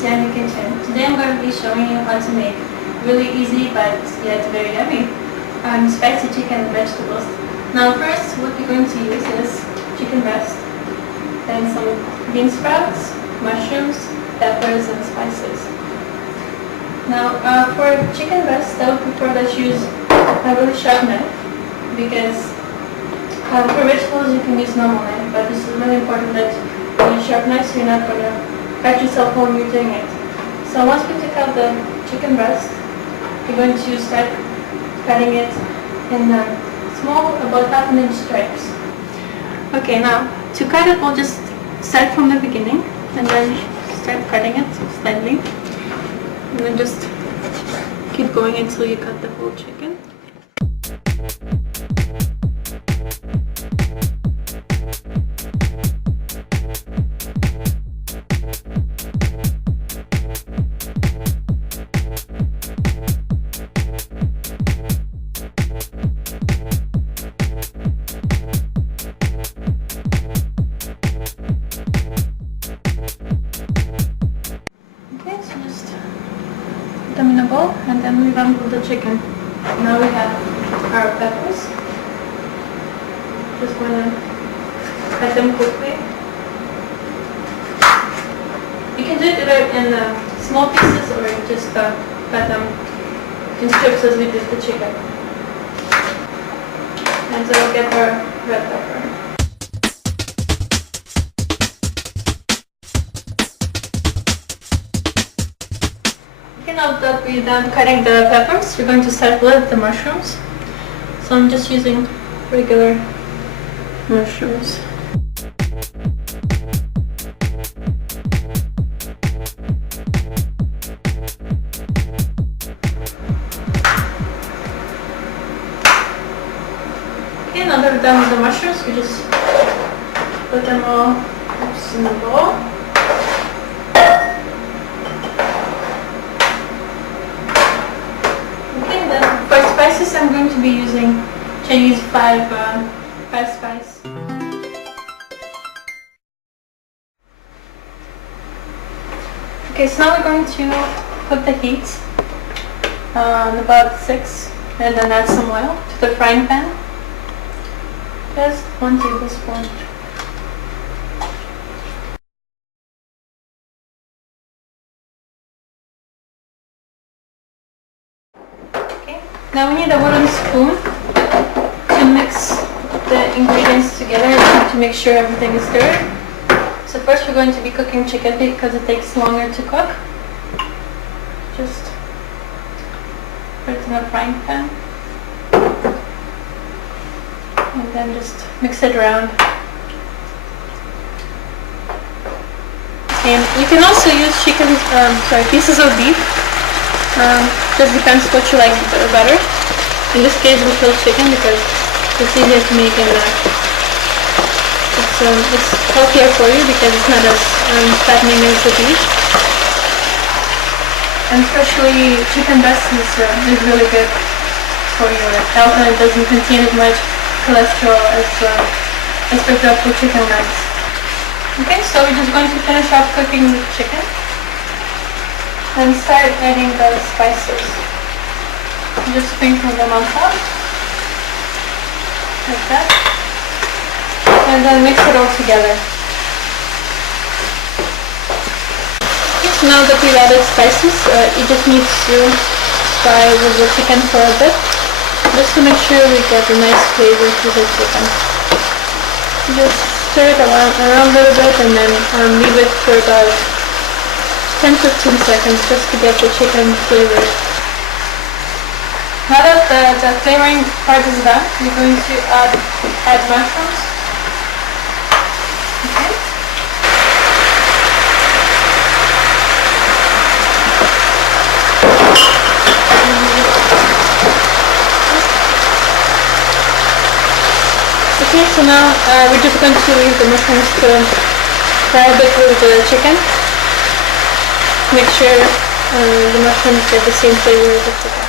Victoriya in the kitchen. Today I'm going to be showing you how to make really easy but yet very yummy spicy chicken and vegetables. Now first what we're going to use is chicken breast, then some bean sprouts, mushrooms, peppers and spices. Now for chicken breast I would prefer that you use a really sharp knife, because for vegetables you can use normal knife, but this is really important that you use sharp knife so you're not going to cut yourself while you're doing it. So once we take out the chicken breast, you're going to start cutting it in small, about ½ inch stripes. Okay, now to cut it we'll just start from the beginning and then start cutting it slightly, and then just keep going until you cut the whole chicken. Them in a bowl, and then we run with the chicken. Now we have our peppers. Just want to cut them quickly. You can do it either in small pieces or just cut them in strips as we did the chicken. And so we'll get our red pepper. Now that we're done cutting the peppers, we're going to start with the mushrooms. So I'm just using regular mushrooms. Okay, now that we're done with the mushrooms, we just put them all in the bowl. Spices, I'm going to be using Chinese 5 spice. Okay, so now we're going to put the heat on about 6 and then add some oil to the frying pan. Just 1 tablespoon. Now we need a wooden spoon to mix the ingredients together and to make sure everything is stirred. So first we're going to be cooking chicken because it takes longer to cook. Just put it in a frying pan and then just mix it around. And you can also use pieces of beef. Just depends what you like better. In this case we chose chicken because it's easier to make and it's healthier for you because it's not as fattening as the beef. And especially chicken breast is really good for your health, and it doesn't contain as much cholesterol as for example chicken legs. Okay, so we're just going to finish off cooking the chicken and start adding the spices. Just sprinkle them on top, like that, and then mix it all together. So now that we've added spices, you just need to fry with the chicken for a bit, just to make sure we get a nice flavor to the chicken. Just stir it around a little bit and then leave it for about 10-15 seconds just to get the chicken flavored. Now that the flavoring part is done, we're going to add mushrooms. Okay. Okay, so now we're just going to leave the mushrooms to fry a bit with the chicken. Make sure the mushrooms get the same flavor as the chicken.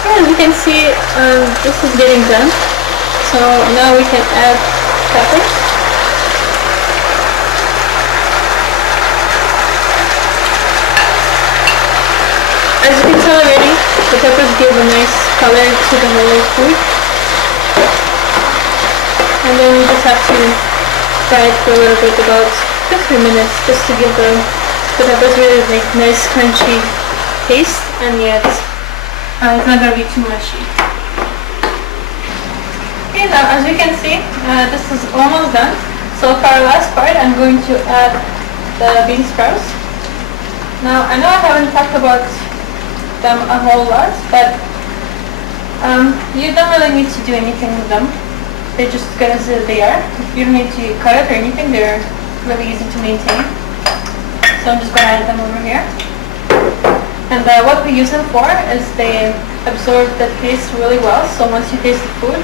And you can see this is getting done. So now we can add peppers. As you can tell already, the peppers give a nice color to the whole food. And then we just have to fry it for a little bit, about 15 minutes, just to give the peppers really like nice crunchy taste, and yet it's not going to be too mushy. Okay, now as you can see, this is almost done. So for our last part, I'm going to add the bean sprouts. Now I know I haven't talked about them a whole lot, but you don't really need to do anything with them. They're just good as they are. You don't need to cut it or anything. They're really easy to maintain. So I'm just going to add them over here. And what we use them for is they absorb the taste really well. So once you taste the food,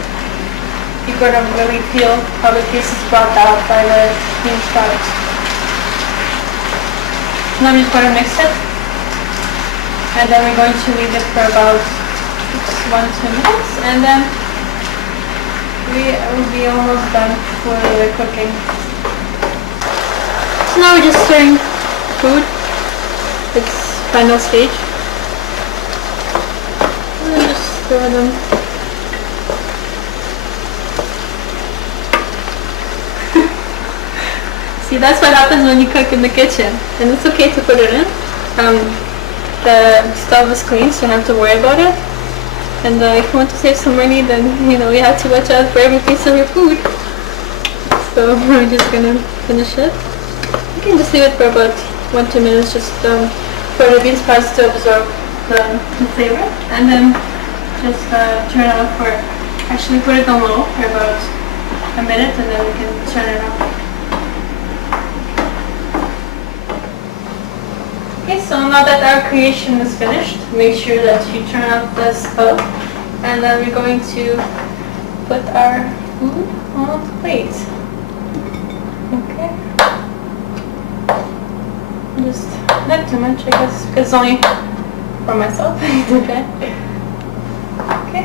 you're going to really feel how the taste is brought out by the bean sprouts. Now I'm just going to mix it. And then we're going to leave it for about 1-2 minutes. And then we will be almost done with the cooking. So now we're just stirring food. It's final stage. And then just stir them. See, that's what happens when you cook in the kitchen. And it's okay to put it in. The stove is clean, so you don't have to worry about it. And if you want to save some money, then you have to watch out for every piece of your food. So we're just gonna finish it. You can just leave it for about 1-2 minutes, just for the bean sprouts to absorb the flavor, and then just turn it off for. Actually, put it on low for about a minute, and then we can turn it off. Okay, so now that our creation is finished, make sure that you turn off the stove, and then we're going to put our food on the plate. Okay. Just not too much, I guess, because it's only for myself. Okay. Okay.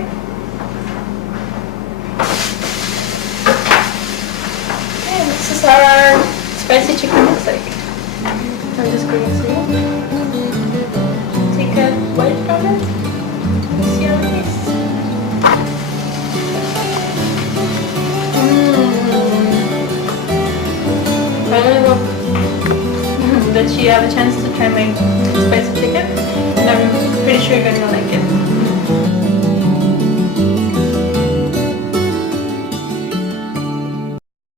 Okay, this is how our spicy chicken looks like. I'm just going to take a bite from it. See how it tastes. I really hope that you have a chance to try my spicy chicken, and I'm pretty sure you're going to like it.